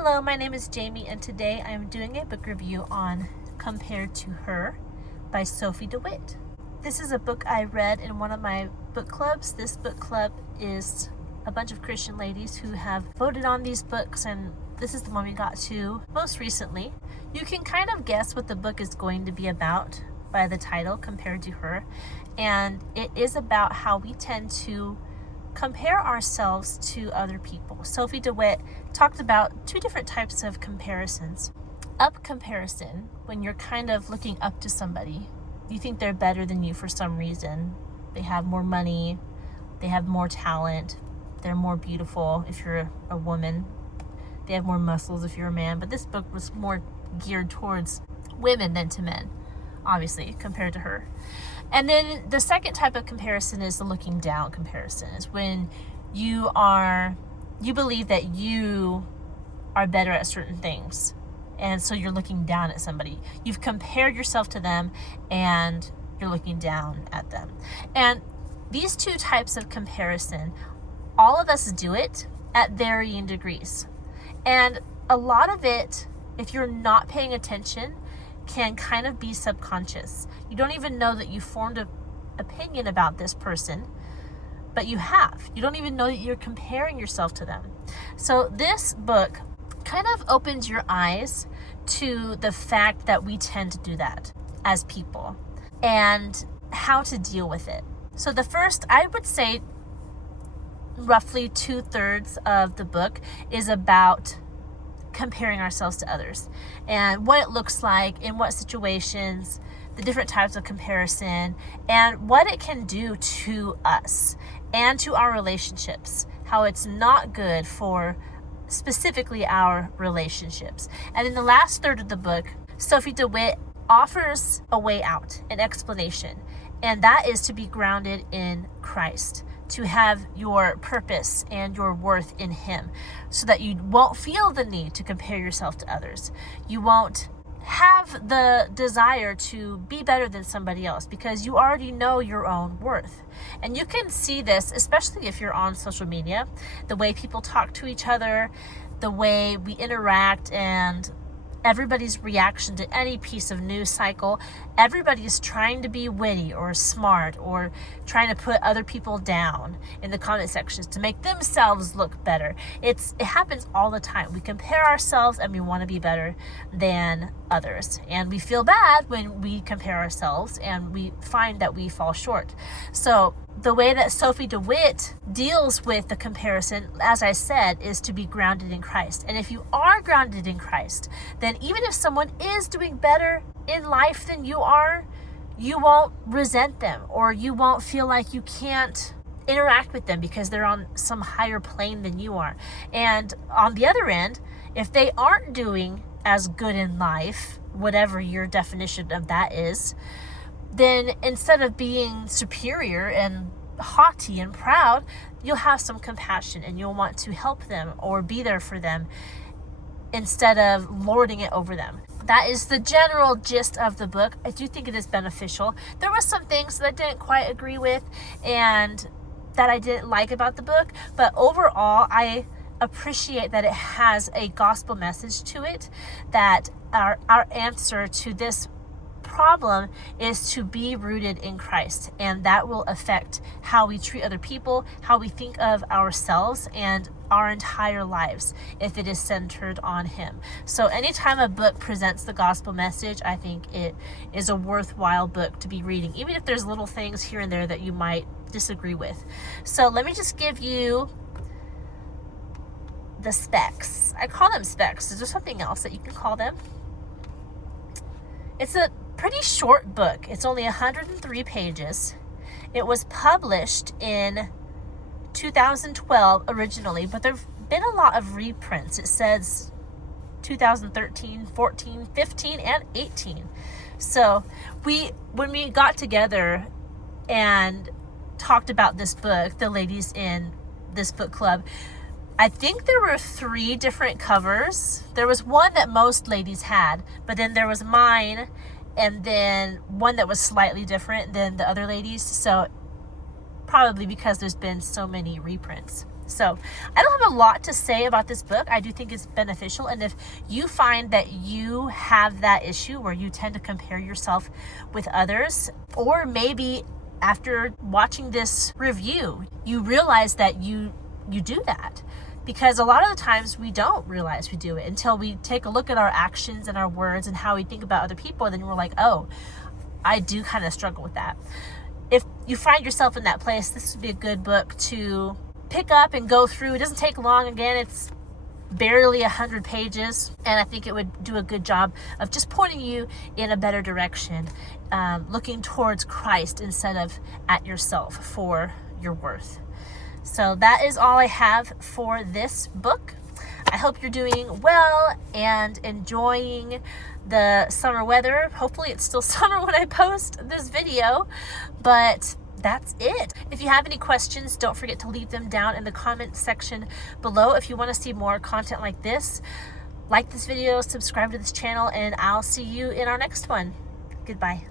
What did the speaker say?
Hello, my name is Jamie, and today I am doing a book review on Compared to Her by Sophie Witt. This is a book I read in one of my book clubs. This book club is a bunch of Christian ladies who have voted on these books, and this is the one we got to most recently. You can kind of guess what the book is going to be about by the title, Compared to Her, and it is about how we tend to compare ourselves to other people. Sophie Witt talked about two different types of comparisons. Up comparison, when you're kind of looking up to somebody. You think they're better than you for some reason. They have more money, they have more talent, they're more beautiful if you're a woman. They have more muscles if you're a man. But this book was more geared towards women than to men, obviously, compared to her. And then the second type of comparison is the looking down comparison. Is when you believe that you are better at certain things, and so you're looking down at somebody. You've compared yourself to them and you're looking down at them. And these two types of comparison, all of us do it at varying degrees. And a lot of it, if you're not paying attention, can kind of be subconscious. You don't even know that you formed an opinion about this person, but you have. You don't even know that you're comparing yourself to them. So this book kind of opens your eyes to the fact that we tend to do that as people and how to deal with it. So the first, I would say roughly 2/3 of the book is about comparing ourselves to others and what it looks like, in what situations, the different types of comparison, and what it can do to us and to our relationships, how it's not good for specifically our relationships. And in the last third of the book, Sophie Witt offers a way out, an explanation, and that is to be grounded in Christ, to have your purpose and your worth in Him, so that you won't feel the need to compare yourself to others. You won't have the desire to be better than somebody else because you already know your own worth. And you can see this, especially if you're on social media, the way people talk to each other, the way we interact, and everybody's reaction to any piece of news cycle. Everybody is trying to be witty or smart or trying to put other people down in the comment sections to make themselves look better. It happens all the time. We compare ourselves and we want to be better than others. And we feel bad when we compare ourselves and we find that we fall short. So the way that Sophie Witt deals with the comparison, as I said, is to be grounded in Christ. And if you are grounded in Christ, then even if someone is doing better in life than you are, you won't resent them, or you won't feel like you can't interact with them because they're on some higher plane than you are. And on the other end, if they aren't doing as good in life, whatever your definition of that is, then instead of being superior and haughty and proud, you'll have some compassion and you'll want to help them or be there for them instead of lording it over them. That is the general gist of the book. I do think it is beneficial. There were some things that I didn't quite agree with and that I didn't like about the book, but overall, I appreciate that it has a gospel message to it, that our answer to this problem is to be rooted in Christ, and that will affect how we treat other people, how we think of ourselves, and our entire lives if it is centered on Him. So anytime a book presents the gospel message, I think it is a worthwhile book to be reading, even if there's little things here and there that you might disagree with. So let me just give you the specs. I call them specs. Is there something else that you can call them? It's a pretty short book. It's only 103 pages. It was published in 2012 originally, but there've been a lot of reprints. It says 2013, 14, 15, and 18. So when we got together and talked about this book, the ladies in this book club, I think there were 3 different covers. There was one that most ladies had, but then there was mine, and then one that was slightly different than the other ladies. So probably because there's been so many reprints. So I don't have a lot to say about this book. I do think it's beneficial. And if you find that you have that issue where you tend to compare yourself with others, or maybe after watching this review, you realize that you do that. Because a lot of the times we don't realize we do it until we take a look at our actions and our words and how we think about other people. And then we're like, oh, I do kind of struggle with that. If you find yourself in that place, this would be a good book to pick up and go through. It doesn't take long. Again, it's barely 100 pages, and I think it would do a good job of just pointing you in a better direction, looking towards Christ instead of at yourself for your worth. So that is all I have for this book. I hope you're doing well and enjoying the summer weather. Hopefully it's still summer when I post this video, but that's it. If you have any questions, don't forget to leave them down in the comment section below. If you want to see more content like this, like this video, subscribe to this channel, and I'll see you in our next one. Goodbye.